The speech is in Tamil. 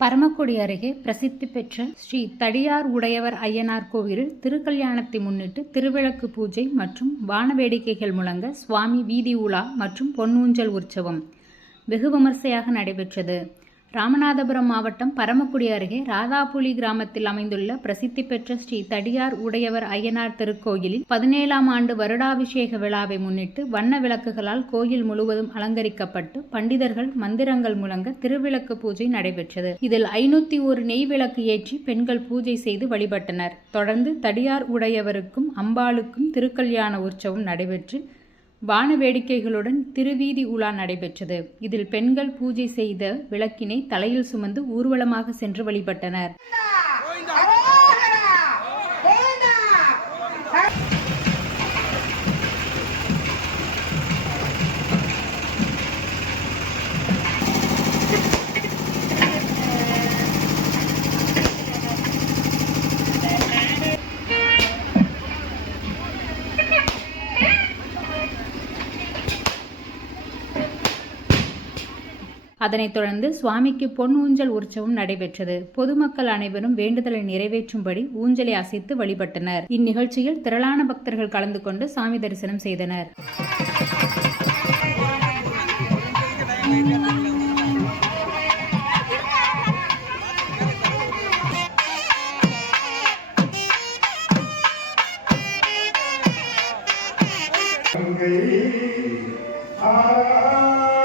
பரமக்குடி அருகே பிரசித்தி பெற்ற ஸ்ரீ தடியார் உடையவர் ஐயனார் கோவிலில் திருக்கல்யாணத்தை முன்னிட்டு திருவிளக்கு பூஜை மற்றும் வான வேடிக்கைகள் முழங்க சுவாமி வீதி உலா மற்றும் பொன்னூஞ்சல் உற்சவம் வெகு விமர்சையாக நடைபெற்றது. ராமநாதபுரம் மாவட்டம் பரமக்குடி அருகே ராதாபுலி கிராமத்தில் அமைந்துள்ள பிரசித்தி பெற்ற ஸ்ரீ தடியார் உடையவர் ஐயனார் திருக்கோயிலில் 17ஆம் ஆண்டு வருடாபிஷேக விழாவை முன்னிட்டு வண்ண விளக்குகளால் கோயில் முழுவதும் அலங்கரிக்கப்பட்டு பண்டிதர்கள் மந்திரங்கள் முழங்க திருவிளக்கு பூஜை நடைபெற்றது. இதில் 501 நெய் விளக்கு ஏற்றி பெண்கள் பூஜை செய்து வழிபட்டனர். தொடர்ந்து தடியார் உடையவருக்கும் அம்பாளுக்கும் திருக்கல்யாண உற்சவம் நடைபெற்று வான வேடிக்கைகளுடன் திருவீதி உலா நடைபெற்றது. இதில் பெண்கள் பூஜை செய்த விளக்கினை தலையில் சுமந்து ஊர்வலமாக சென்று வழிபட்டனர். அதனைத் தொடர்ந்து சுவாமிக்கு பொன் ஊஞ்சல் உற்சவம் நடைபெற்றது. பொதுமக்கள் அனைவரும் வேண்டுதலை நிறைவேற்றும்படி ஊஞ்சலை அசைத்து வழிபட்டனர். இந்நிகழ்ச்சியில் திரளான பக்தர்கள் கலந்து கொண்டு சாமி தரிசனம் செய்தனர். ஆ